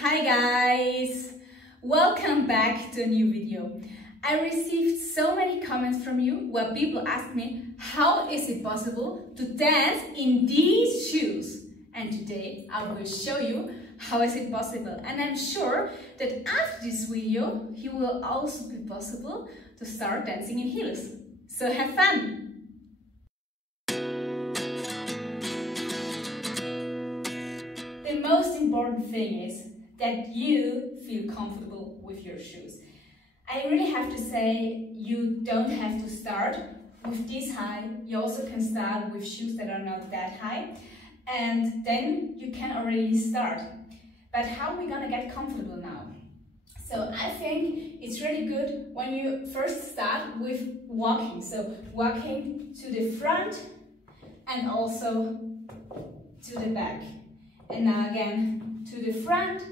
Hi guys! Welcome back to a new video. I received so many comments from you where people ask me how is it possible to dance in these shoes, and today I will show you how is it possible, and I'm sure that after this video it will also be possible to start dancing in heels. So have fun! The most important thing is that you feel comfortable with your shoes. I really have to say, you don't have to start with this high. You also can start with shoes that are not that high, and then you can already start. But how are we gonna get comfortable now? So I think it's really good when you first start with walking. So walking to the front and also to the back. And now again to the front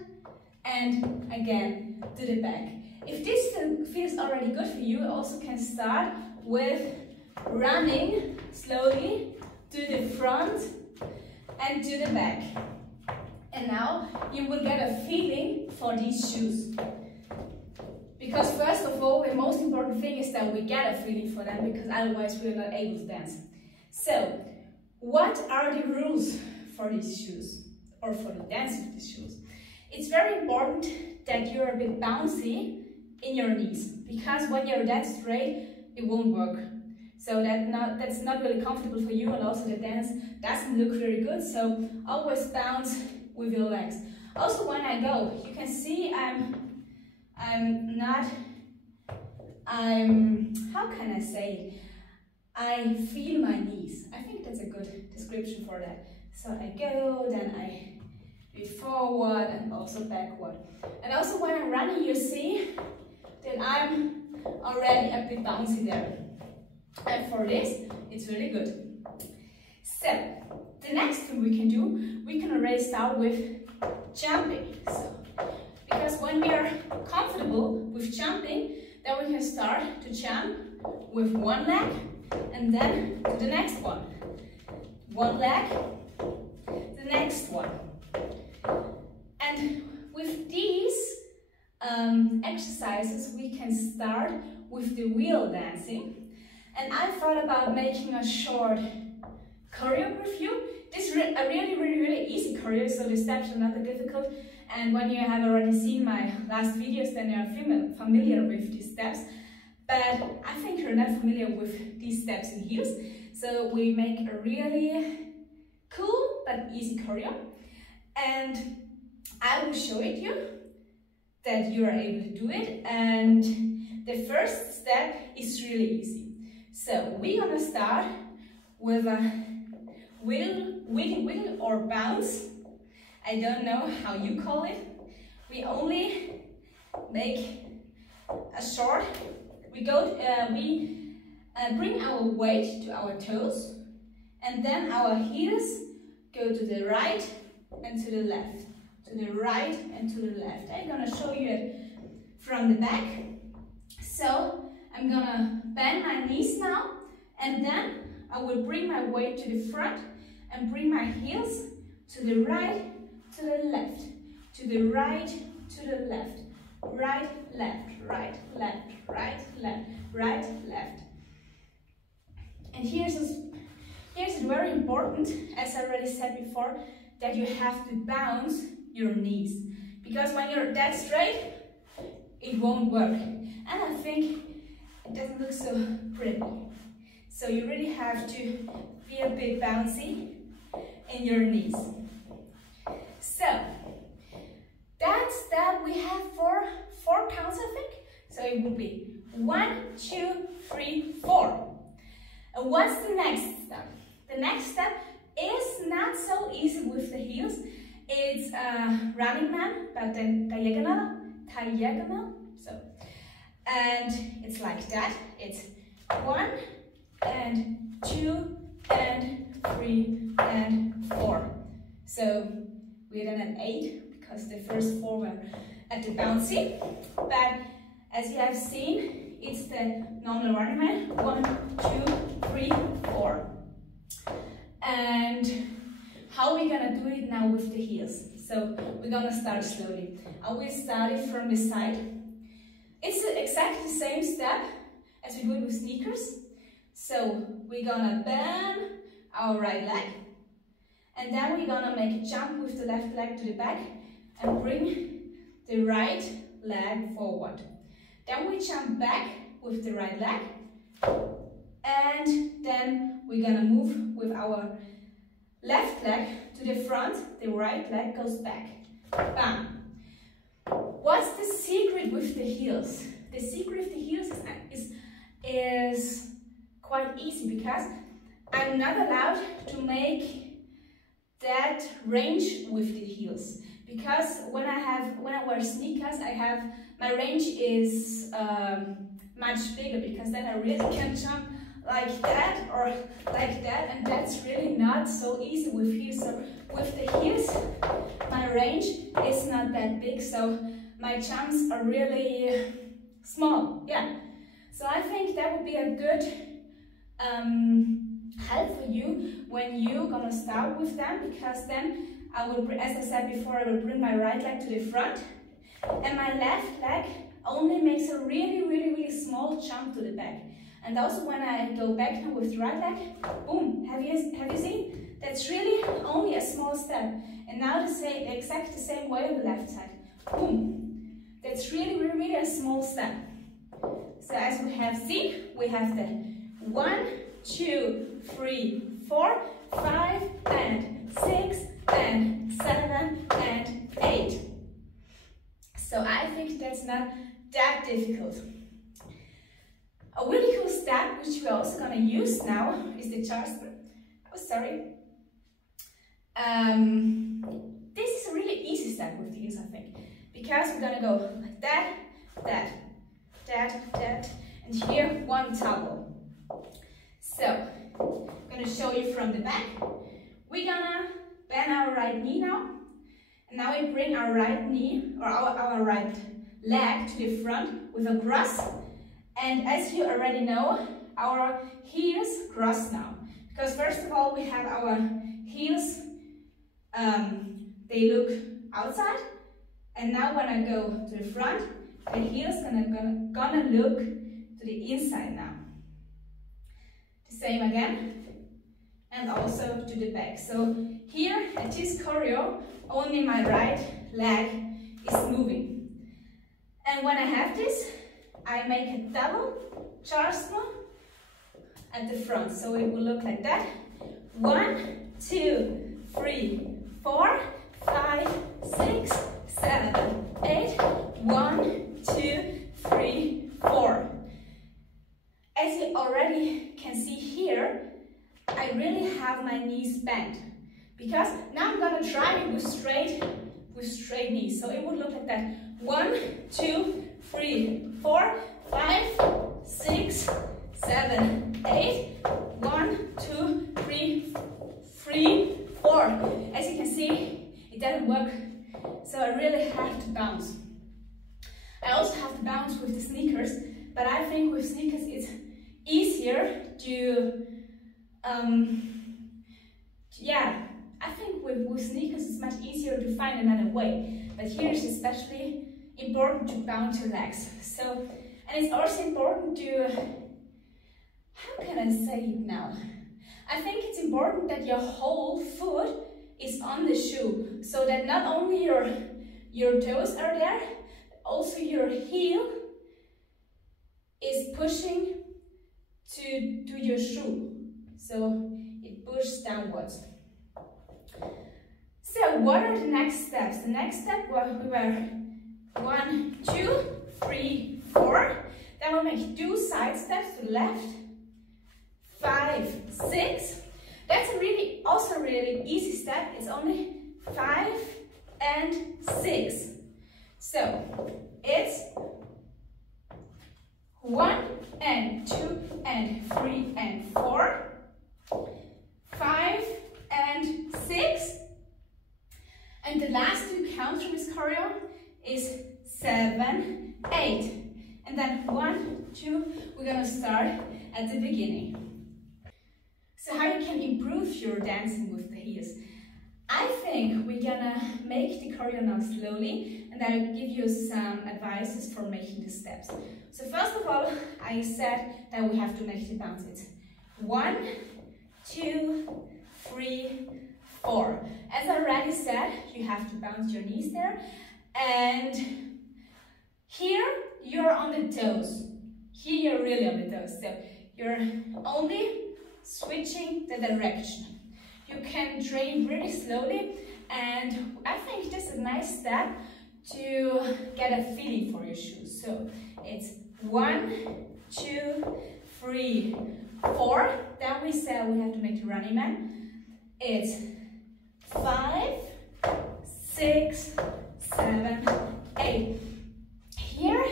and again to the back. If this feels already good for you, you also can start with running slowly to the front and to the back. And now you will get a feeling for these shoes. Because first of all, the most important thing is that we get a feeling for them, because otherwise we are not able to dance. So, what are the rules for these shoes, or for the dance with these shoes? It's very important that you're a bit bouncy in your knees, because when you're that straight, it won't work. So that's not really comfortable for you, and also the dance doesn't look very good. So always bounce with your legs. Also when I go, you can see how can I say it? I feel my knees. I think that's a good description for that. So I go, then I do forward and also backward. And also when I'm running, you see that I'm already a bit bouncy there. And for this, it's really good. So, the next thing we can do, we can already start with jumping. So, because when we are comfortable with jumping, then we can start to jump with one leg and then to the next one. One leg, the next one. And with these exercises, we can start with the wheel dancing. And I thought about making a short choreo with you. This is a really easy choreo, so the steps are not that difficult. And when you have already seen my last videos, then you're familiar with these steps. But I think you're not familiar with these steps in heels. So we make a really cool but easy choreo. And I will show it you that you are able to do it. And the first step is really easy. So we're gonna start with a wiggle or bounce. I don't know how you call it. We only make a short. We bring our weight to our toes, and then our heels go to the right and to the left, to the right and to the left. I'm gonna show you it from the back. So I'm gonna bend my knees now, and then I will bring my weight to the front and bring my heels to the right, to the left, to the right, to the left, right, left, right, left, right, left, right, left. And here's very important, as I already said before, that you have to bounce your knees, because when you're that straight, it won't work. And I think it doesn't look so pretty. So you really have to be a bit bouncy in your knees. So that's that. We have four counts, I think. So it will be 1, 2, 3, 4. And what's the next step? The next step is not so easy with the heels. It's a running man, but then diagonal. So, and it's like that. It's 1 and 2 and 3 and 4. So we're then at 8, because the first 4 were at the bouncy. But as you have seen, it's the normal running man. 1, 2, 3, 4. And how are we gonna do it now with the heels? So we're gonna start slowly. I will start it from the side. It's exactly the same step as we do it with sneakers. So we're gonna bend our right leg, and then we're gonna make a jump with the left leg to the back and bring the right leg forward. Then we jump back with the right leg, and then we're gonna move with our left leg to the front, the right leg goes back. Bam! What's the secret with the heels? The secret with the heels is quite easy, because I'm not allowed to make that range with the heels. Because when I wear sneakers, my range is much bigger, because then I really can jump like that or like that, and that's really not so easy with heels. So with the heels, my range is not that big, so my jumps are really small. Yeah. So I think that would be a good help for you when you're gonna start with them, because then I will, as I said before, I will bring my right leg to the front, and my left leg only makes a really small jump to the back. And also when I go back now with the right leg, boom, have you seen? That's really only a small step. And now exactly the same way on the left side. Boom. That's really a small step. So as we have seen, we have the 1, 2, 3, 4, 5, and 6, and 7, and 8. So I think that's not that difficult. A really cool step, which we're also going to use now, is the Charleston. Oh, sorry. This is a really easy step with the heels, I think, because we're going to go like that, that, that, that, and here one towel. So, I'm going to show you from the back. We're going to bend our right knee now, and now we bring our right knee, or our right leg to the front with a cross. And as you already know, our heels cross now. Because first of all, we have our heels, they look outside. And now when I go to the front, the heels gonna look to the inside now. The same again. And also to the back. So here at this choreo, only my right leg is moving. And when I have this, I make a double Charleston at the front, so it will look like that. 1, 2, 3, 4, 5, 6, 7, 8. 1, 2, 3, 4. As you already can see here, I really have my knees bent, because now I'm gonna try it with straight knees. So it would look like that. 1, 2, 3, 4, 5, 6, 7, 8. 1, 2, 3, 4. As you can see, it doesn't work. So I really have to bounce. I also have to bounce with the sneakers, but I think with sneakers it's easier to, I think with sneakers it's much easier to find another way. But here it's especially important to bounce your legs. So, and it's also important to, how can I say it now? I think it's important that your whole foot is on the shoe, so that not only your toes are there, also your heel is pushing to your shoe. So it pushes downwards. So what are the next steps? The next step we were 1, 2, 3, 4. Then we'll make 2 side steps to the left. 5, 6. That's also really easy step. It's only 5 and 6. So it's 1 and 2 and 3 and 4. 5 and 6. And the last 2 counts from this choreo is 7, 8. And then 1, 2, we're gonna start at the beginning. So how you can improve your dancing with the heels? I think we're gonna make the choreo now slowly, and I'll give you some advices for making the steps. So first of all, I said that we have to make the bounce. It's 1, 2, 3, 4. As I already said, you have to bounce your knees there, and here you're on the toes. Here you're really on the toes, so you're only switching the direction. You can train really slowly, and I think this is a nice step to get a feeling for your shoes. So it's 1, 2, 3, 4. Then we said we have to make the running man. It's 5, 6, 7, 8. Here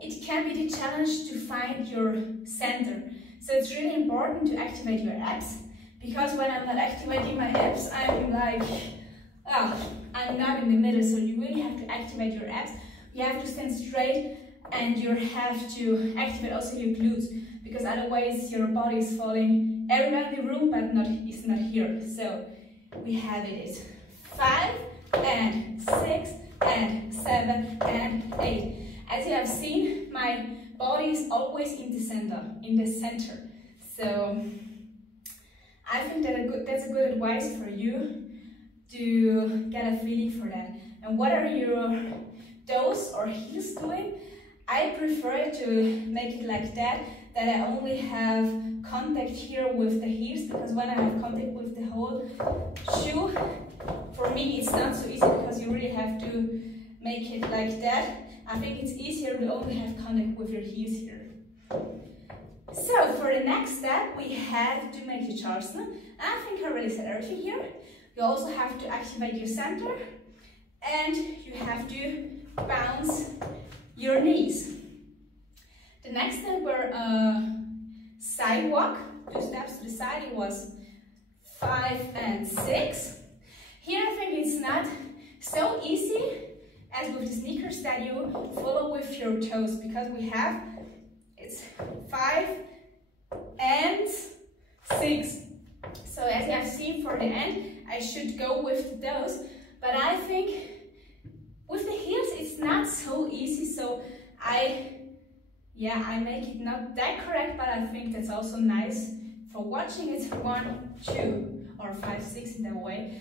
it can be the challenge to find your center. So it's really important to activate your abs, because when I'm not activating my abs, I'm like, oh, I'm not in the middle. So you really have to activate your abs. You have to stand straight, and you have to activate also your glutes, because otherwise your body is falling everywhere in the room, but it's not here. So we have it. 5 and 6 and 7 and 8. As you have seen, my body is always in the center. So I think that's a good advice for you to get a feeling for that. And what are your toes or heels doing? I prefer to make it like that I only have contact here with the heels, because when I have contact with the whole shoe, for me it's not so easy, because you really have to make it like that. I think it's easier to only have contact with your heels here. So for the next step, we have to make the Charleston. I think I already said everything here. You also have to activate your center, and you have to bounce your knees. The next step were side walk, 2 steps to the side. It was 5 and 6. Here I think it's not so easy as with the sneakers that you follow with your toes, because we have, it's 5 and 6. So as you have seen for the end, I should go with the toes, but I think with the heels it's not so easy, so I make it not that correct, but I think that's also nice for watching. It's 1, 2 or 5, 6 in that way.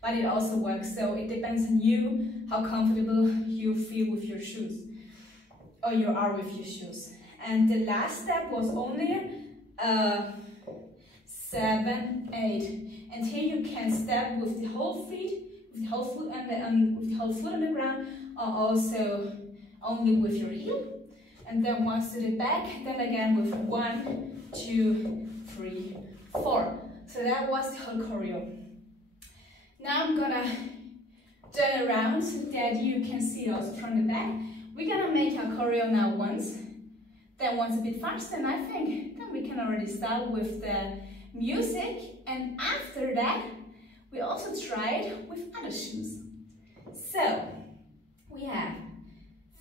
But it also works, so it depends on you, how comfortable you feel with your shoes, or you are with your shoes. And the last step was only 7, 8. And here you can step with the whole feet, with the whole foot on the ground, or also only with your heel. And then once to the back, then again with 1, 2, 3, 4. So that was the whole choreo. Now I'm gonna turn around so that you can see it also from the back. We're gonna make our choreo now once, then once a bit faster, and I think then we can already start with the music. And after that, we also try it with other shoes. So we have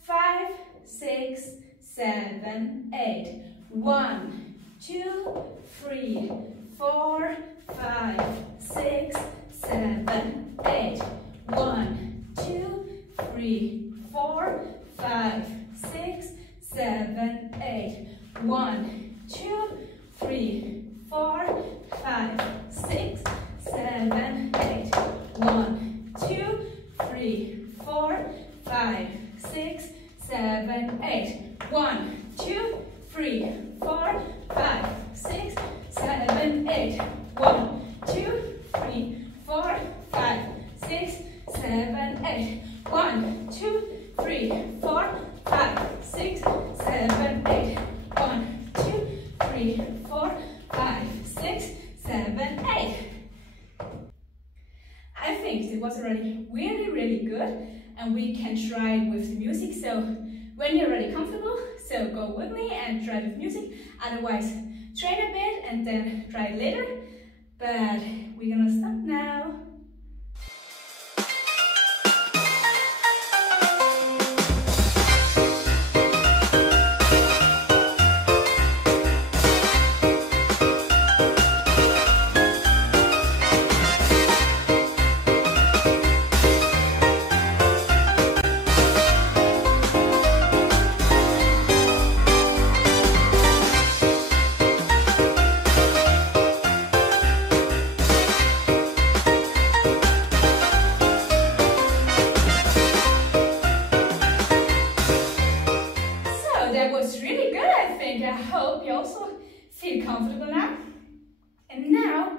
5, 6, 7, 8. 1, 2, 3, 4, 5, 6, 7, 8. 1, 2, 3, 4, 5, 6, 7, 8. 1, 2, 3, 4, 5, 6, 7, 8. 1, 2, 3, 4, 5, 6, 7, 8. 1, 2, 3, 4, 5, 6, 7, 8. 1, 2, 3, 4, 5, 6, 7, 8. 1, 2, 3, 4, 5, 6, 7, 8. 1, 2, 3, 4, 5, 6, 7, 8. I think it was already really good, and we can try it with the music. So when you're already comfortable, so go with me and try with music. Otherwise, train a bit and then try it later. But we're gonna stop now. pretty comfortable now. And now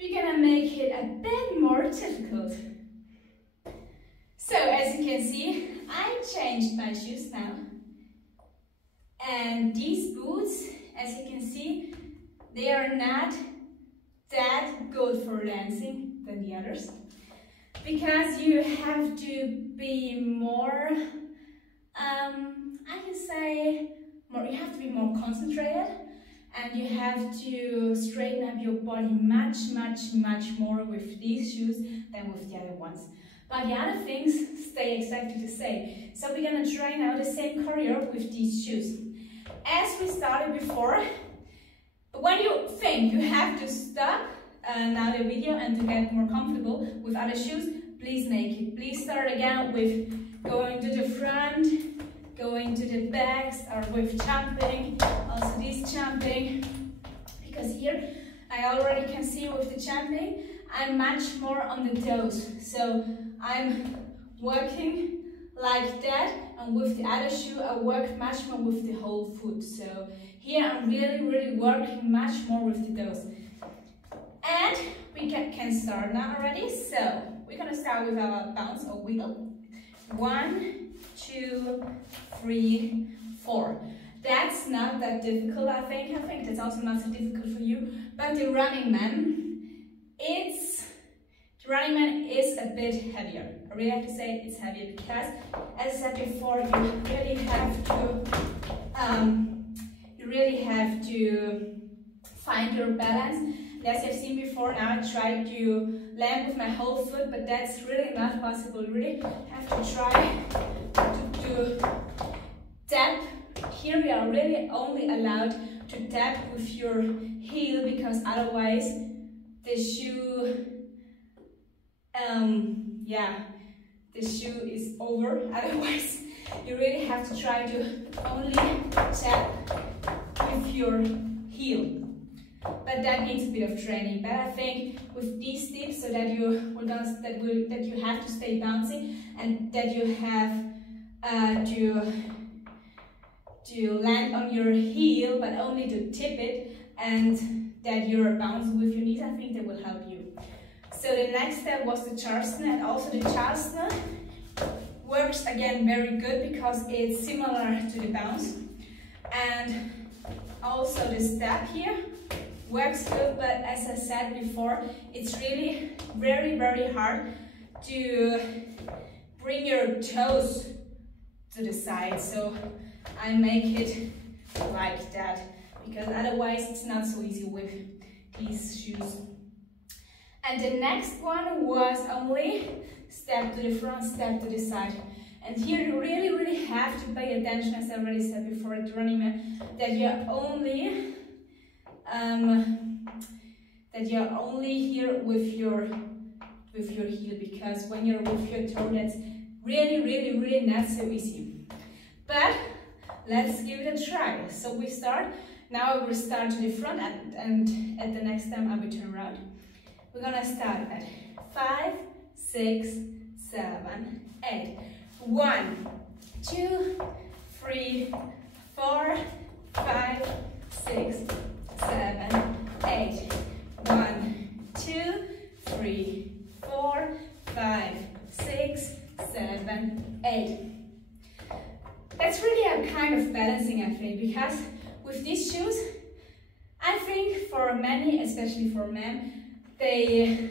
we're gonna make it a bit more difficult. So as you can see, I changed my shoes now. And these boots, as you can see, they are not that good for dancing than the others. Because you have to be more, I can say, you have to be more concentrated, and you have to straighten up your body much more with these shoes than with the other ones. But the other things stay exactly the same. So we're gonna try now the same choreo with these shoes. As we started before, but when you think you have to stop now the video and to get more comfortable with other shoes, please make it. Please start again with going to the front, going to the back, or with jumping, also this jumping, because here I already can see with the jumping I'm much more on the toes, so I'm working like that, and with the other shoe I work much more with the whole foot, so here I'm really working much more with the toes. And we can start now already, so we're gonna start with our bounce or wiggle. 1, 2, 3, 4. That's not that difficult, I think that's also not so difficult for you. But the running man, the running man is a bit heavier. I really have to say it's heavier because, as I said before, you really have to find your balance. As you've seen before, now I try to land with my whole foot, but that's really not possible. You really have to try to tap. Here we are really only allowed to tap with your heel, because otherwise the shoe, the shoe is over. Otherwise, you really have to try to only tap with your heel. But that needs a bit of training. But I think with these steps, so that you have to stay bouncing, and that you have to land on your heel, but only to tip it, and that you're bouncing with your knees, I think that will help you. So the next step was the Charleston, and also the Charleston works again very good because it's similar to the bounce, and also the step here works good, but as I said before, it's really very hard to bring your toes to the side, so I make it like that, because otherwise it's not so easy with these shoes. And the next one was only step to the front, step to the side. And here you really have to pay attention, as I already said before at the running man, that you're only here with your heel, because when you're with your toe, that's really not so easy. But let's give it a try. So we start. Now I will start to the front, and at the next time I will turn around. We're gonna start at 5, 6, 7, 8. 1, 2, 3, 4, 5, 6, 7, 8. 1, 2, 3, 4, 5, 6, 7, 8. That's really a kind of balancing, I think, because with these shoes, I think for many, especially for men, they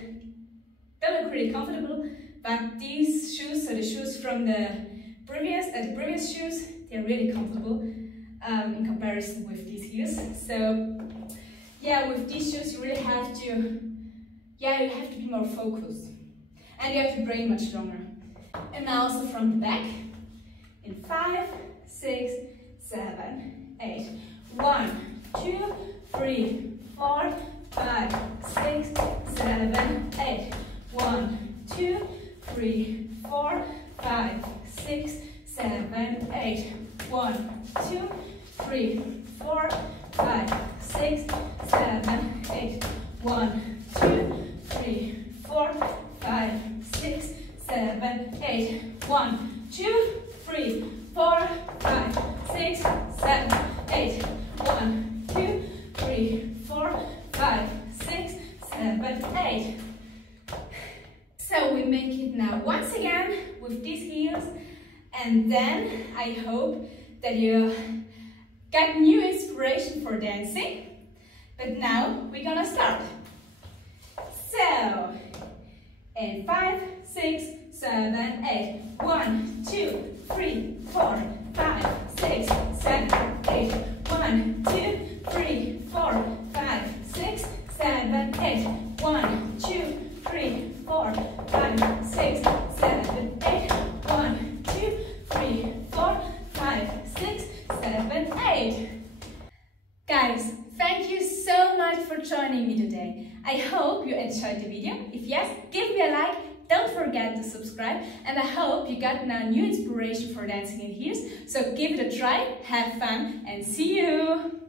look really comfortable, but these shoes, so the shoes from the previous shoes, they're really comfortable in comparison with these heels. So yeah, with these shoes you really have to, you have to be more focused, and you have to brain much longer. And now also from the back, in 5, 6, 7, 8. 1, 2, 3, 4, 5, 6, 7, 8. 1, 2, 3, 4, 5, 6, 7, 8. 1, 2, 3, 4, 5, 6, 7, 8. 1, 2, 3, 4, 5, 6, 7, 8. 1, 2, 3, 4, 5, 6, 7, 8. 1, 2, 3, once again with these heels, and then I hope that you got new inspiration for dancing. But now we're gonna start. So, in 5, 6, 7, 8. 1, 2, 3, 4, 5, 6, 7, 8. 1, 2, 3, 4, 5, 6, 7, 8. 1, 2, 3, 4, 5, 6, 7, 8. 1, 2, 3, 4, 5, 6, 7, 8. Guys, thank you so much for joining me today. I hope you enjoyed the video. If yes, give me a like. Don't forget to subscribe, and I hope you got now new inspiration for dancing in heels. So give it a try, have fun, and see you!